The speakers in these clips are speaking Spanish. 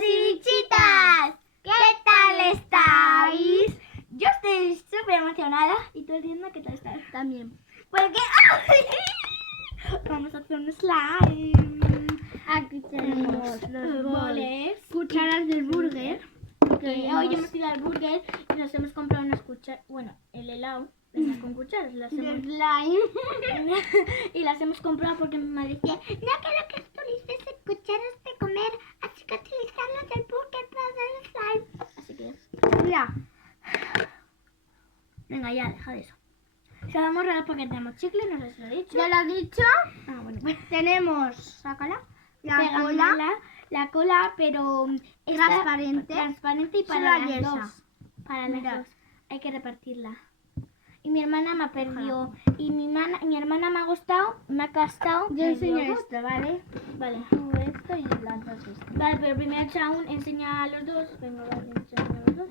bichitos y bichitas, ¿qué tal estáis? Yo estoy súper emocionada. ¿Y tú, Eliana, qué tal estás? También. Porque vamos a hacer un slime. Aquí tenemos los boles, cucharas del burger. Que hoy hemos ido al burger y nos hemos comprado unas cucharas. Bueno, el helado venía con cucharas. Las hemos... slime. y las hemos comprado porque mi madre decía: no quiero que utilices cucharas de comer, así que utilizarlas del burger para hacer slime. Así que, Mira, venga, ya, deja de eso. Se lo vamos a regalar porque tenemos chicle, no sé si lo he dicho. ya lo he dicho. Ah, bueno, pues Tenemos, sácala. la cola. La cola, pero transparente y para Solo hay las esa. dos. Para Mirad. las dos. Hay que repartirla. Y mi hermana me perdió. Y mi hermana me ha gustado, me ha castado. Yo me enseño dio- esto, ¿vale? Vale. Tú esto y lanzas esto. Vale, pero primero Shaun enseña a los dos. Venga, vale, enseña a los dos.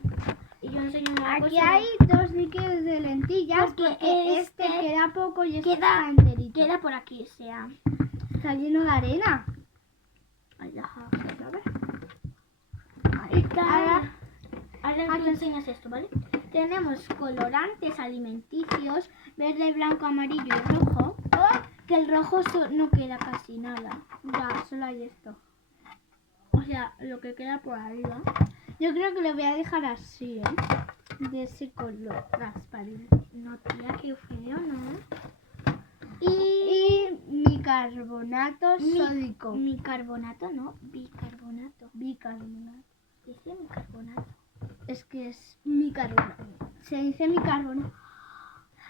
Y yo enseño una Aquí cosa. hay dos líquidos de lentillas porque este queda poco y este está enterito. Queda por aquí, o sea. Está lleno de arena. Ahí deja, a ver. Ahí está. Ahora tú enseñas esto, ¿vale? Tenemos colorantes alimenticios, verde, blanco, amarillo y rojo. Que el rojo no queda casi nada. Ya, solo hay esto. O sea, lo que queda por arriba. Yo creo que lo voy a dejar así, ¿eh? De ese color transparente. No, tía, qué feo, ¿no? Y bicarbonato sódico. Bicarbonato, no, bicarbonato. Bicarbonato. Dice bicarbonato. Es que es bicarbonato. Se dice bicarbonato.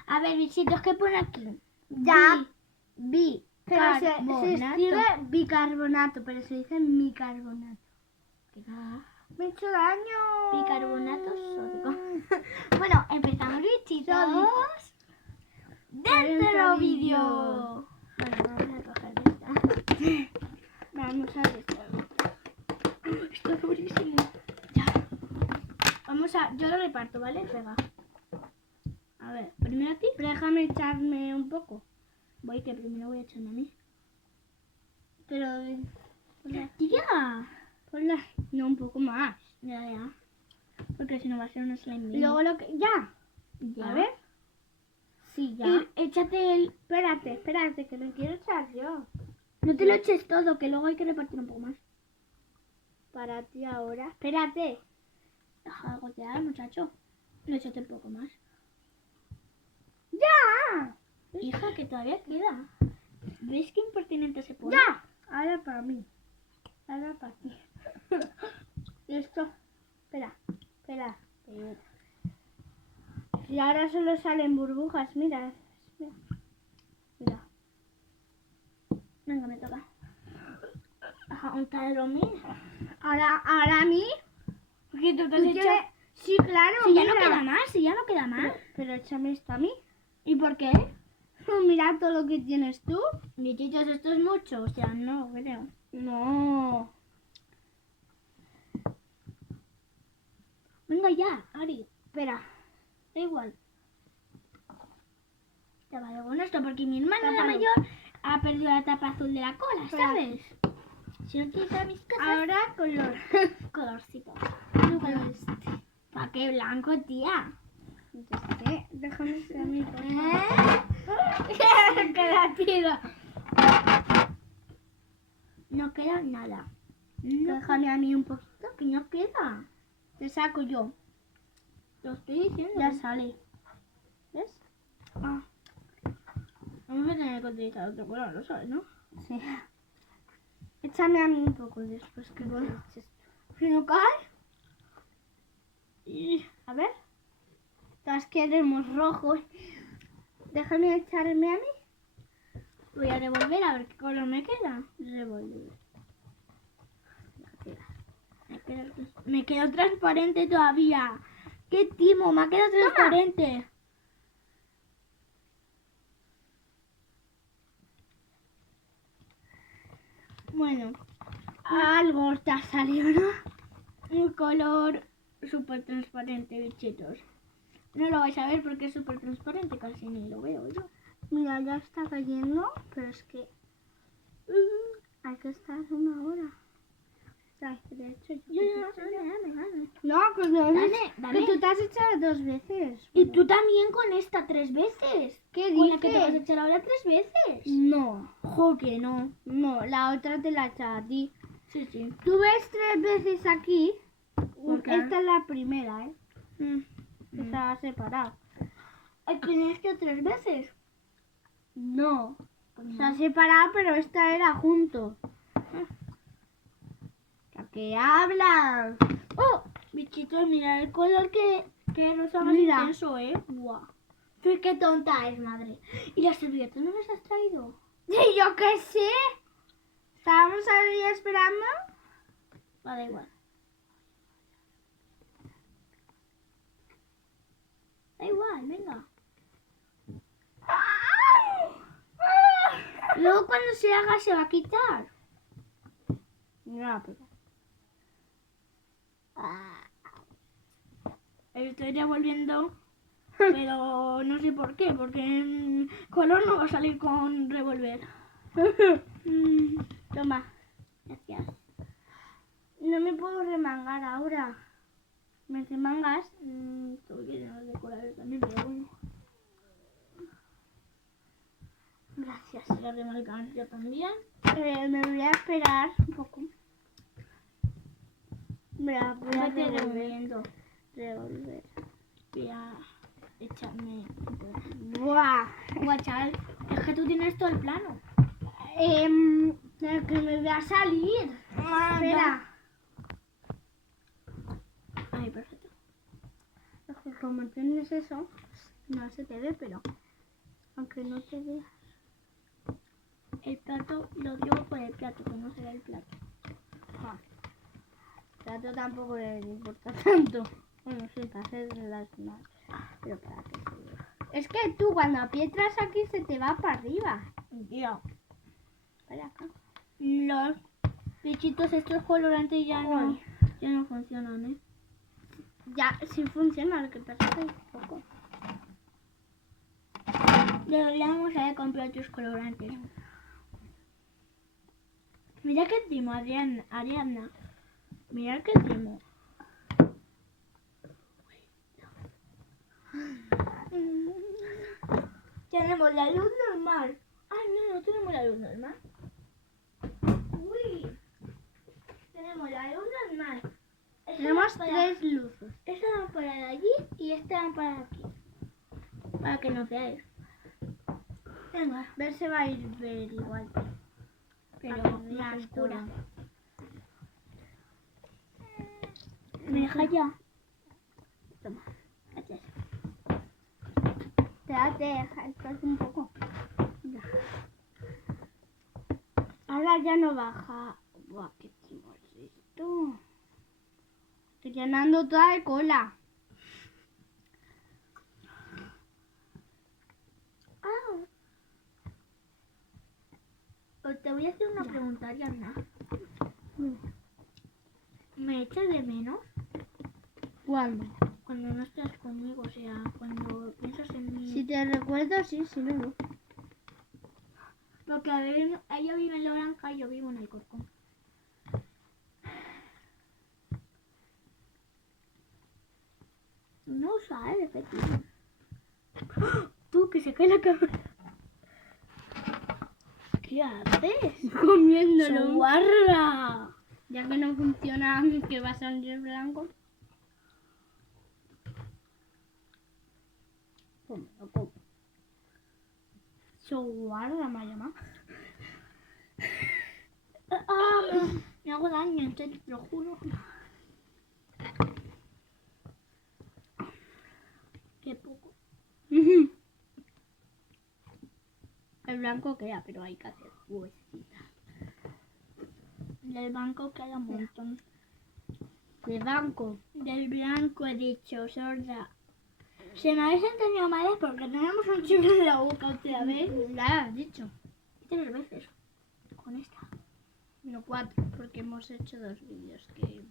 A ver, bichitos, ¿qué pone aquí? Ya. Pero se Bicarbonato. escribe bicarbonato, pero se dice bicarbonato. Que no. Me he hecho daño. Bicarbonato sódico. Bueno, empezamos, bichitos. Sódico. Dentro vídeo. Bueno, vamos a coger esta. Vamos a ver esto. Esto es durísimo. Ya. Vamos a... Yo lo reparto, ¿vale? Pega. A ver, primero a ti. Pero déjame echarme un poco. Voy, que primero voy a echarme a mí. Pero ¡Tía! ponla, no, un poco más. Ya. Porque si no va a ser un slime mini. Luego lo que... Ya. Ya. A ver. Sí, ya. Y échate el... Espérate, que me quiero echar yo. No te lo eches todo, que luego hay que repartir un poco más. Para ti ahora. Espérate. Deja de gotear, muchacho. Lo échate un poco más. ¡Ya! Hija, que todavía queda. ¿Ves qué impertinente se pone? ¡Ya! Ahora para mí. Ahora para ti. Y esto. Espera. Y ahora solo salen burbujas, mira. Mira. Venga, me toca. Ajá, un talero mío. Ahora a mí. ¿Qué tú te has ¿Tú hecho? quieres? Sí, claro. Si ya no mira. queda más, si ya no queda más. Pero échame esto a mí. ¿Y por qué? Mira todo lo que tienes tú. Bichitos, esto es mucho, o sea, no creo. No. Venga ya, Ari, Espera. da igual. Ya vale con esto, porque mi hermana la Tápalo. mayor ha perdido la tapa azul de la cola, Espera. ¿sabes? Si no quita mis cosas, Ahora color. colorcito. Color ¿Para qué blanco, tía? Déjame ser a mí. Queda tira. No queda nada. No, Déjame a mí un poquito. que no queda. Te saco yo. Lo estoy diciendo. Ya sale. ¿Ves? Ah. Vamos a tener que utilizar otro color, ¿lo sabes, no? Sí. Échame a mí un poco después que Bueno. eches. Si no cae. Y... A ver. Todas queremos rojo. Déjame echarme a mí. Voy a revolver a ver qué color me queda. Revolver. Me quedó transparente todavía. ¡Qué timo! Me ha quedado transparente. Bueno, Algo te ha salido, ¿no? un color súper transparente, bichitos. No lo vais a ver porque es súper transparente, casi ni lo veo yo. Mira, ya está cayendo, pero es que hay que estar una hora. Ay, de hecho. Dame. No, Dame. que tú te has echado 2 veces. Y tú también con esta 3 veces. ¿Qué Con la que te vas a dices? echar ahora 3 veces. No, Jo, que no. no, la otra te la he echado a ti. Sí, sí. Tú ves 3 veces aquí. ¿Por qué? Esta es la primera, ¿eh? Está separada. Ay, que esto 3 veces. No, Pues se ha no. separado, pero esta era junto. ¿A qué hablas? Oh, bichitos, mira el color que rosa más Mira. intenso, ¿eh? Guau. Pero qué tonta es, madre. ¿Y las servilletas no las has traído? Sí, yo qué sé. Estábamos ahí esperando. Va, da igual. Da igual, venga. Luego cuando se haga se va a quitar. No, pero... Estoy revolviendo, pero no sé por qué, porque color no va a salir con revolver. Toma. Gracias. No me puedo remangar ahora. ¿Me remangas? Tengo que llenar de colores también, pero bueno. Gracias. Voy a remarcar yo también. Me voy a esperar un poco. Voy a Vete revolver. revolviendo. Revolver. Voy a echarme. Buah. Guachal, es que tú tienes todo el plano. Que me voy a salir. Espera. Ay, perfecto. Es que como tienes eso, no se te ve, pero aunque no te veas. El plato lo digo por el plato, que no se ve el plato. Plato tampoco le importa tanto. Bueno, sí, para hacer las manos. Pero para que se vea. Es que tú cuando aprietas aquí se te va para arriba. Tío, Para acá. los bichitos estos colorantes ya no funcionan, ¿eh? Ya, sí funciona, lo que pasa es que es poco. Deberíamos haber comprado otros colorantes. Mira qué timo, Ariadna. Mira qué timo. Tenemos la luz normal. Ay, no tenemos la luz normal. Uy. Tenemos la luz normal. Tenemos 3 luces. Esta lámpara de allí y esta lámpara de aquí. Para que nos veáis. Venga. Ver se va a ir ver igual. Pero Para que más vean oscura. todo. ¿Me deja ya? Toma. Gracias. Deja esto un poco. Ya. Ahora ya no baja. Buah, qué timo es esto. Estoy llenando toda de cola. Te voy a hacer una pregunta, Ariadna. ¿Me echas de menos? ¿Cuándo? Cuando no estás conmigo, o sea, cuando piensas en mí. Si te recuerdo, sí, si no, no. Porque a ver, ella vive en Loranca y yo vivo en el Corcón. No sabes, efectivamente. Tú, que se cae la cámara. ¿Qué haces? Comiéndolo. ¡Guarra! Ya que no funciona, que va a salir blanco. Como. Soguarda me ha llamado. Me hago daño, en serio, te lo juro. Qué poco. El blanco queda, pero hay que hacer huesitas. Del banco queda un montón. De banco. Del blanco he dicho, sorda. Se me habéis entendido mal porque tenemos un chicle en la boca otra vez. Ya has dicho. 3 veces. Con esta. No 4, porque hemos hecho 2 vídeos que